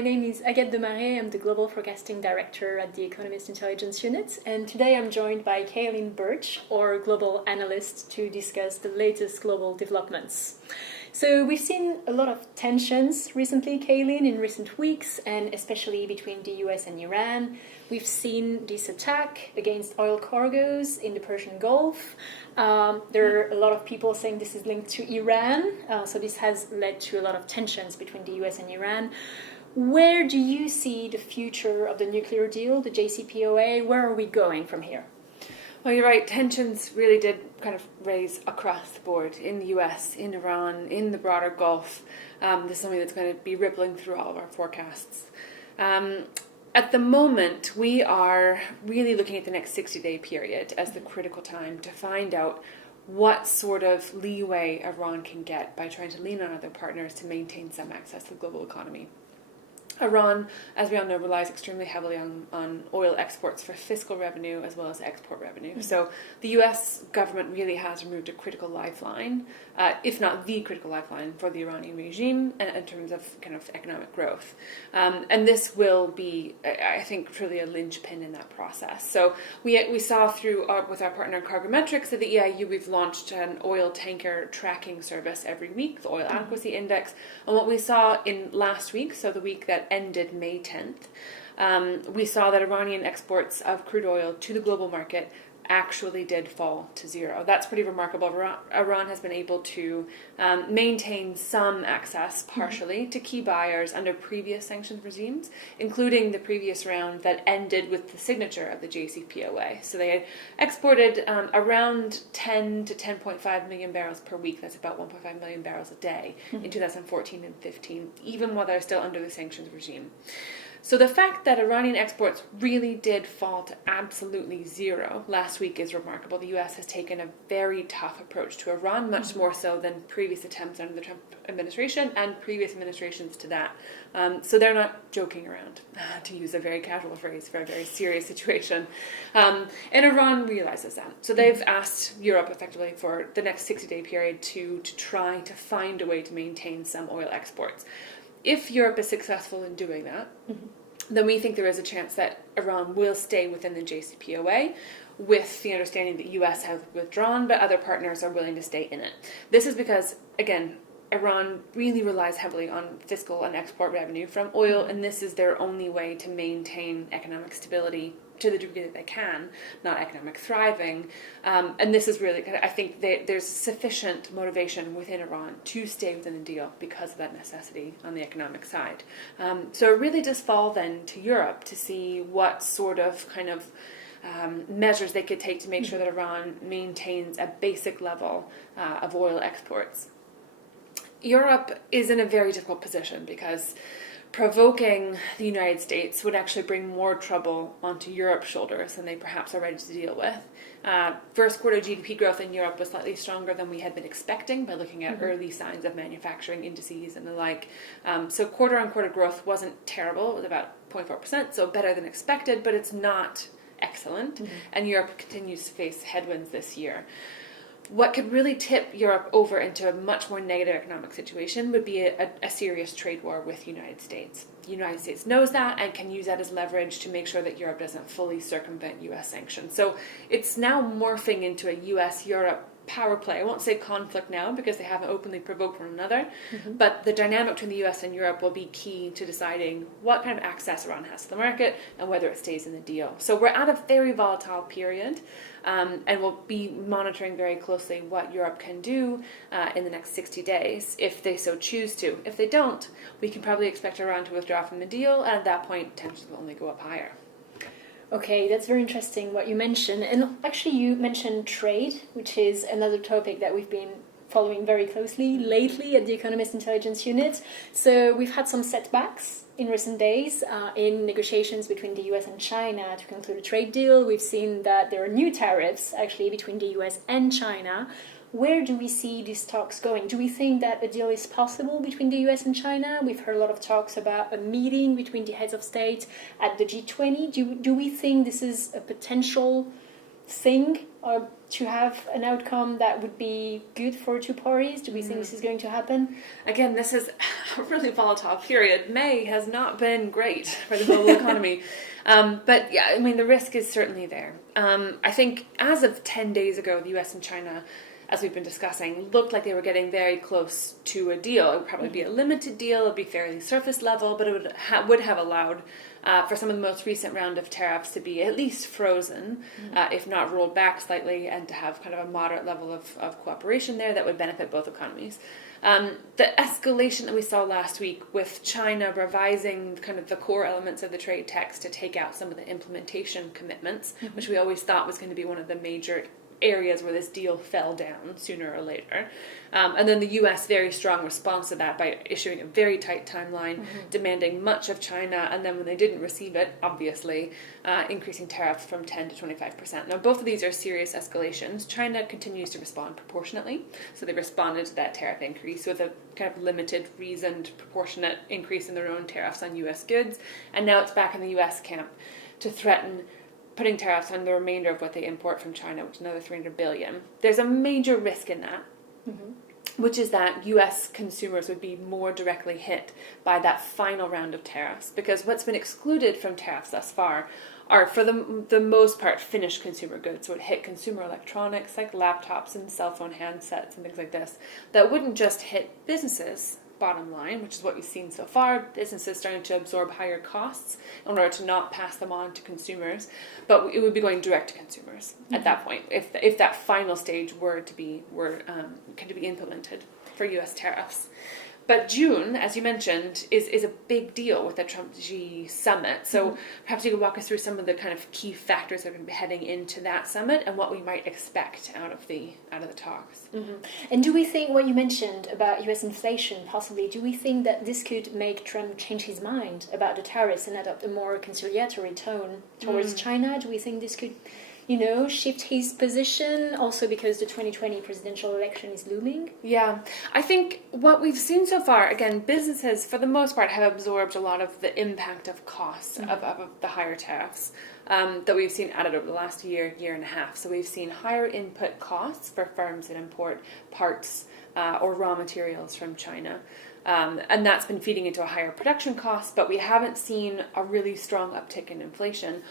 my name is Agathe Demarais. I'm the Global Forecasting Director at the Economist Intelligence Unit, and today I'm joined by Cailin Birch, our Global Analyst, to discuss the latest global developments. So we've seen a lot of tensions recently, Cailin, in recent weeks, and especially between the US and Iran. We've seen this attack against oil cargoes in the Persian Gulf. There are a lot of people saying this is linked to Iran, so this has led to a lot of tensions between the US and Iran. Where do you see the future of the nuclear deal, the JCPOA? Where are we going from here? Well, you're right. Tensions really did kind of raise across the board in the US, in Iran, in the broader Gulf. This is something that's going to be rippling through all of our forecasts. At the moment, we are really looking at the next 60-day period as the critical time to find out what sort of leeway Iran can get by trying to lean on other partners to maintain some access to the global economy. Iran, as we all know, relies extremely heavily on oil exports for fiscal revenue as well as export revenue. Mm-hmm. So the US government really has removed a critical lifeline, if not the critical lifeline for the Iranian regime in terms of kind of economic growth. And this will be, I think, truly a linchpin in that process. So we saw with our partner Cargometrics at the EIU, we've launched an oil tanker tracking service every week, the Oil Adequacy Index. And what we saw in last week, so the week that ended May 10th, we saw that Iranian exports of crude oil to the global market actually did fall to zero. That's pretty remarkable. Iran has been able to maintain some access partially to key buyers under previous sanctions regimes, including the previous round that ended with the signature of the JCPOA. So they had exported around 10 to 10.5 million barrels per week. That's about 1.5 million barrels a day in 2014 and 15, even while they're still under the sanctions regime. So the fact that Iranian exports really did fall to absolutely zero last week is remarkable. The US has taken a very tough approach to Iran, much more so than previous attempts under the Trump administration and previous administrations to that. So they're not joking around, to use a very casual phrase for a very serious situation. And Iran realizes that. So they've asked Europe effectively for the next 60-day period to try to find a way to maintain some oil exports. If Europe is successful in doing that, then we think there is a chance that Iran will stay within the JCPOA with the understanding that the US has withdrawn, but other partners are willing to stay in it. This is because, again, Iran really relies heavily on fiscal and export revenue from oil, and this is their only way to maintain economic stability to the degree that they can, not economic thriving. And this is really, I think there's sufficient motivation within Iran to stay within the deal because of that necessity on the economic side. So it really does fall then to Europe to see what sort of kind of measures they could take to make sure that Iran maintains a basic level of oil exports. Europe is in a very difficult position because provoking the United States would actually bring more trouble onto Europe's shoulders than they perhaps are ready to deal with. First quarter GDP growth in Europe was slightly stronger than we had been expecting by looking at early signs of manufacturing indices and the like. So quarter-on-quarter growth wasn't terrible. It was about 0.4%, so better than expected, but it's not excellent. And Europe continues to face headwinds this year. What could really tip Europe over into a much more negative economic situation would be a serious trade war with the United States. The United States knows that and can use that as leverage to make sure that Europe doesn't fully circumvent U.S. sanctions. So it's now morphing into a U.S.-Europe power play. I won't say conflict now because they haven't openly provoked one another, but the dynamic between the U.S. and Europe will be key to deciding what kind of access Iran has to the market and whether it stays in the deal. So we're at a very volatile period, and we'll be monitoring very closely what Europe can do in the next 60 days if they so choose to. If they don't, we can probably expect Iran to withdraw from the deal, and at that point, tensions will only go up higher. Okay, that's very interesting what you mentioned. And actually you mentioned trade, which is another topic that we've been following very closely lately at the Economist Intelligence Unit. So we've had some setbacks in recent days in negotiations between the US and China to conclude a trade deal. We've seen that there are new tariffs actually between the US and China. Where do we see these talks going? Do we think that a deal is possible between the US and China? We've heard a lot of talks about a meeting between the heads of state at the G20. Do we think this is a potential thing to have an outcome that would be good for two parties? Do we think this is going to happen? Again, this is a really volatile period. May has not been great for the global economy. But yeah, I mean, the risk is certainly there. I think as of 10 days ago, the US and China, as we've been discussing, looked like they were getting very close to a deal. It would probably be a limited deal, it would be fairly surface level, but it would have allowed for some of the most recent round of tariffs to be at least frozen, if not rolled back slightly, and to have kind of a moderate level of cooperation there that would benefit both economies. The escalation that we saw last week with China revising kind of the core elements of the trade text to take out some of the implementation commitments, which we always thought was going to be one of the major areas where this deal fell down sooner or later. And then the US very strong response to that by issuing a very tight timeline, demanding much of China, and then when they didn't receive it, obviously, increasing tariffs from 10 to 25%. Now, both of these are serious escalations. China continues to respond proportionately, so they responded to that tariff increase with a kind of limited, reasoned, proportionate increase in their own tariffs on US goods, and now it's back in the US camp to threaten putting tariffs on the remainder of what they import from China, which is another $300 billion. There's a major risk in that, which is that U.S. consumers would be more directly hit by that final round of tariffs, because what's been excluded from tariffs thus far are, for the most part, finished consumer goods. So it hit consumer electronics like laptops and cell phone handsets and things like this. That wouldn't just hit businesses, bottom line, which is what we've seen so far, businesses starting to absorb higher costs in order to not pass them on to consumers, but it would be going direct to consumers at that point if that final stage were to be implemented for U.S. tariffs. But June, as you mentioned, is a big deal with the Trump-Xi summit. So perhaps you could walk us through some of the kind of key factors that are heading into that summit and what we might expect out of the talks. And do we think what you mentioned about U.S. inflation, possibly, do we think that this could make Trump change his mind about the tariffs and adopt a more conciliatory tone towards China? Do we think this could, shift his position, also because the 2020 presidential election is looming? Yeah, I think what we've seen so far, again, businesses, for the most part, have absorbed a lot of the impact of costs of the higher tariffs that we've seen added over the last year and a half. So we've seen higher input costs for firms that import parts or raw materials from China. And that's been feeding into a higher production cost, but we haven't seen a really strong uptick in inflation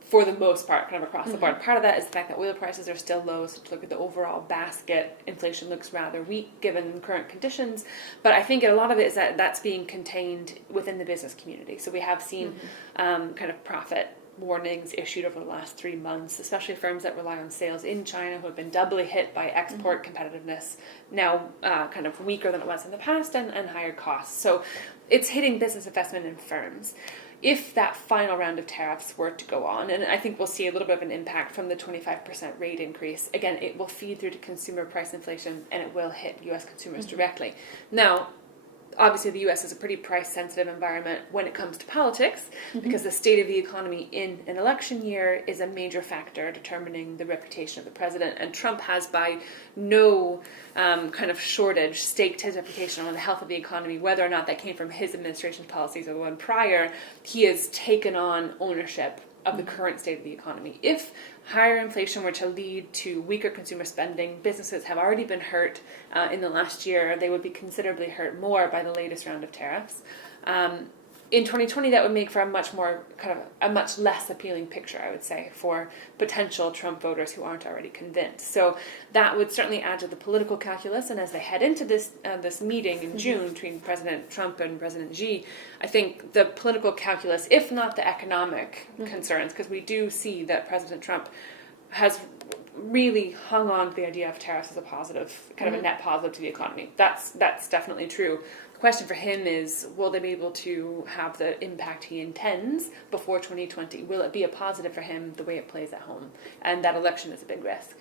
for the most part, kind of across the board. Part of that is the fact that oil prices are still low, so to look at the overall basket, inflation looks rather weak given current conditions. But I think a lot of it is that that's being contained within the business community. So we have seen kind of profit warnings issued over the last 3 months, especially firms that rely on sales in China who have been doubly hit by export competitiveness, now kind of weaker than it was in the past, and higher costs. So it's hitting business investment in firms. If that final round of tariffs were to go on, and I think we'll see a little bit of an impact from the 25% rate increase, again, it will feed through to consumer price inflation and it will hit U.S. consumers directly. Now, obviously the U.S. is a pretty price-sensitive environment when it comes to politics, because the state of the economy in an election year is a major factor determining the reputation of the president. And Trump has, by no kind of shortage, staked his reputation on the health of the economy, whether or not that came from his administration's policies or the one prior. He has taken on ownership of the current state of the economy. If higher inflation were to lead to weaker consumer spending, businesses have already been hurt in the last year. They would be considerably hurt more by the latest round of tariffs. In 2020, that would make for a much less appealing picture, I would say, for potential Trump voters who aren't already convinced. So that would certainly add to the political calculus. And as they head into this meeting in June between President Trump and President Xi, I think the political calculus, if not the economic concerns, because we do see that President Trump has really hung on to the idea of tariffs as a positive, kind of a net positive to the economy. That's definitely true. The question for him is, will they be able to have the impact he intends before 2020? Will it be a positive for him the way it plays at home? And that election is a big risk.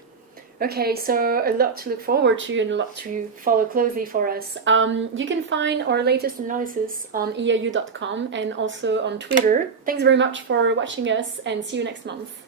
Okay, so a lot to look forward to and a lot to follow closely for us. You can find our latest analysis on eau.com and also on Twitter. Thanks very much for watching us, and see you next month.